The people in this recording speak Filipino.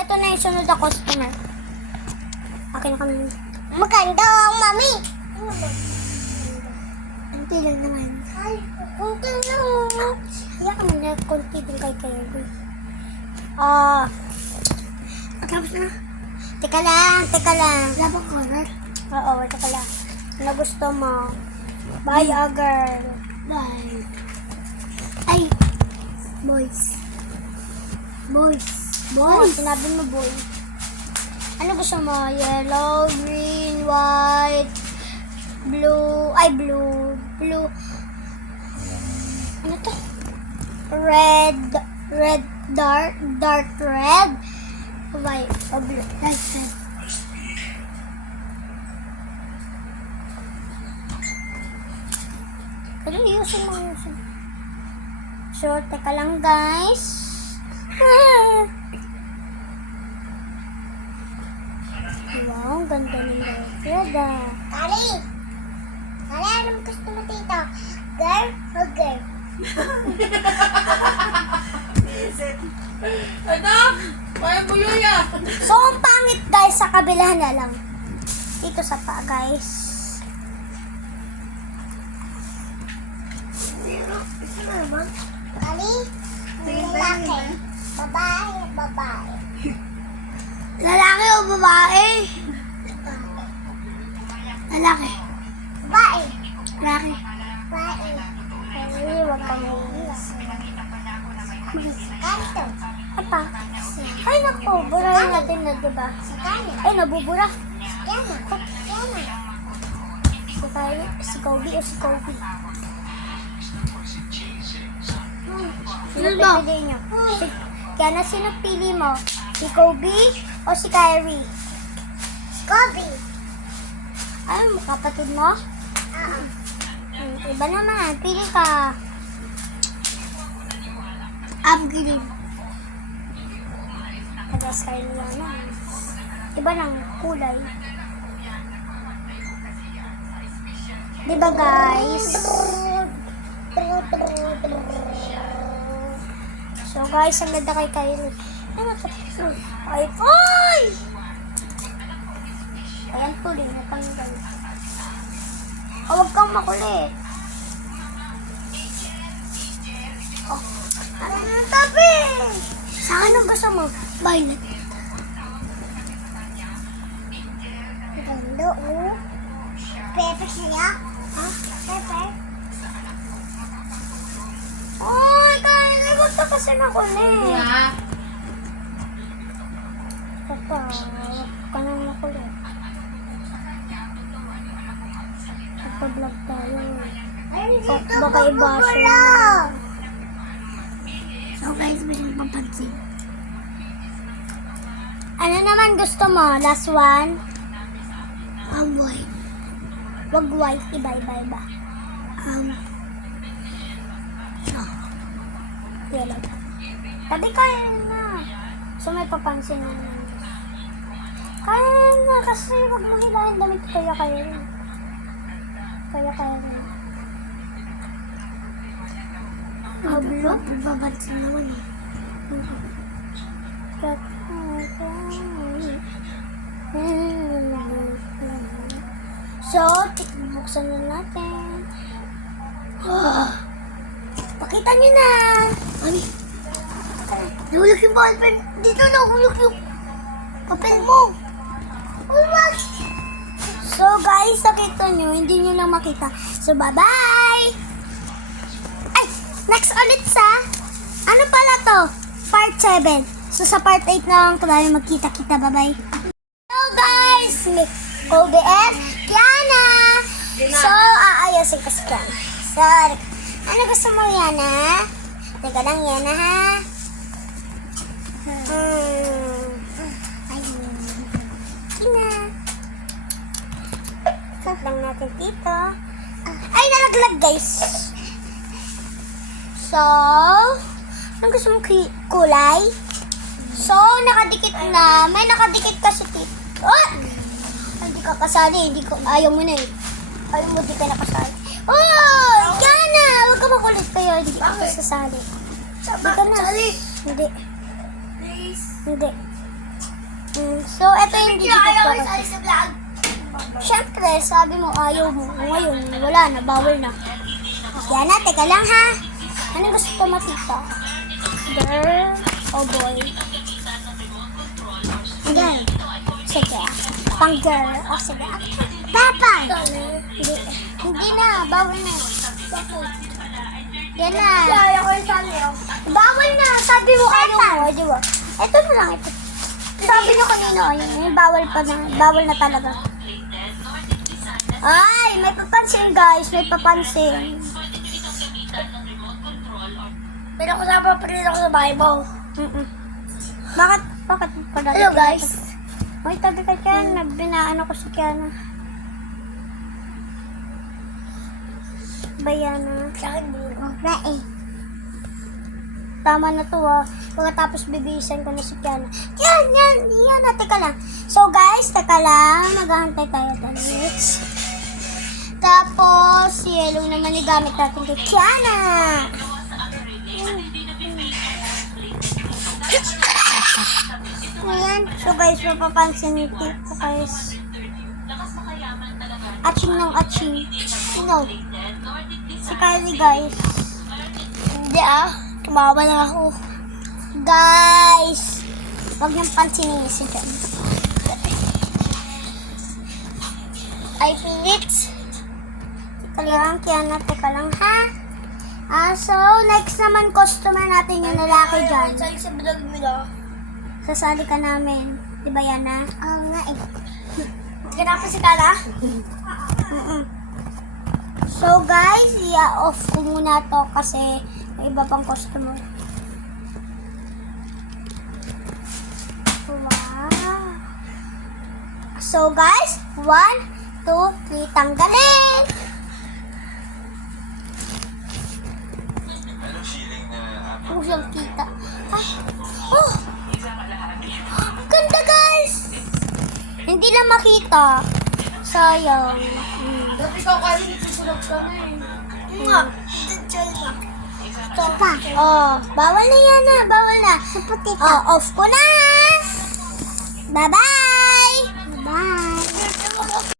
Ito na yung sunod na customer. Akin na kami. Maganda ang mami. Kunti lang naman. Ay, kunti lang. Kaya kami na kunti din kay Kelly. Tapos na. Teka lang. Wala ba color? Oo, teka lang. Ano gusto mo? Bye, girl. Bye. Ay, boys. Oh, sinabi mo boy. Ano gusto mo? Yellow, green, white, blue. Ay, blue. Ano to? Red, dark red. White, blue. Light red. Pero iusin mo. So, teka lang guys. Wow, ganda ng red ah. Kali, anong gusto mo tito? Girl o girl? Anak! Kaya mo yun ya! So, ang pangit guys, sa kabila na lang. Dito sa pa guys. Kali, lalaki. Babae. Lalaki o babae? Lalaki. Babae. Lalaki. Ay, huwag kang iiyak. Ganito. Apa? Ay, naku. Burahin natin na, diba? Ay, nabubura. Si Kobe o si Kobe? Sino pipili niyo? Kaya sino pili mo? Si Kobe o si Kyrie? Si Kobe. Ay, kapatid mo? Iba naman. Pili ka. Green. Tagas Kyrie yan. Iba ng kulay. Diba guys? So guys, ang ganda kay Kylie. Ay! Ayan, tuloy na tanggal. Huwag kang makulit. Ano tabi? Sa akin ang gusto mo? Violet. Ganda, oh. Pepe siya? Ha? Pepe? Ay, Kylie, ba't ka kasi makulit? Ya! Papa, huwag ka nang makulit. Nagpa-vlog tayo. Baka i-basher na. So guys, may papansin. Ano naman gusto mo? Last one? White. Wag white. Iba. Yellow. Tabi kaya na. So may papansin na naman. Kaya na kasi wag mo hilahin damit kaya rin. Kaya rin. Blue? Babansin naman eh. So, buksan na natin. Pakita nyo na! Mami, nahulog yung ballpen. Dito nahulog yung papel mo. Oh my! So guys, nakita nyo, hindi nyo lang makita. So bye-bye! Ay, next ulit sa, ano pala to? Part 7. So sa part 8 na lang tayo magkita-kita. Bye-bye! Hello guys! Kobe and Kiana! So, aayasin ko si Kiana. Sorry. Ano gusto mo, Yana? Teka lang, Yana, ha? Ayun. Kina. Cut lang natin dito. Ay, nalaglag, guys. So, anong gusto mong kulay? So, nakadikit na. May nakadikit kasi dito. Oh! Hindi ka kasali. Ayaw mo na eh. Ayaw mo, di ka nakasali. Oh! Yana! Huwag ka makulit kayo. Hindi ka sasali. Hindi ka na. Hindi. Please. Hindi. So, ito yung digital para sa vlog. Siyempre, sabi mo ayaw mo. Ngayon, wala na, bawal na. Yana, teka lang ha. Anong gusto ko makita? Girl o boy? Girl. Sige. Pang girl. O sige. Papa! Hindi na, bawal na. Yan na. Bawal na. Sabi mo ayaw mo, di ba? Ito na lang ito. Sabi nyo kanina, ayun, bawal pa na. Bawal na talaga. Ay, may papansin guys. May papansin. Pero kasama pa rin ako sa Bible. Bakit? Bakit pala? Hello guys. May tabi ka dyan. Binaan ako si Kiana. Bayana. Sa akin buro. Tama na to ah. Pagkatapos bibisan ko na si Kiana. Yan. Teka lang. So guys, teka lang. Maghahantay tayo talit. Tapos, yellow naman yung gamit natin kay Kiana. Ayan. So guys, mapapansin niyo ko guys. Aching ng aching. Sino? Si Kylie guys. Hindi ah. Tumawa lang ako. Guys. Huwag niyang pansinin si Jen. I feel it. Teka lang, Kiana. Teka lang ha. So, next naman customer natin yung lalaki dyan. Sali sa vlog mo na. Sasali ka namin. Di ba yan na? Oo nga eh. Ganapa si Kala? So guys, i-off ko muna to kasi may iba pang customer. Wow. So guys, 1, 2, 3, tanggalin! Usang kita. Ay! Oh! Ang ganda guys! Hindi lang makita. Sayang. Dati ikaw kasi susunod ka na eh. Nga. Ito pa. Oh, bawal na yan na. Bawal na. Sa puti ka. Oh, off ko na. Bye-bye!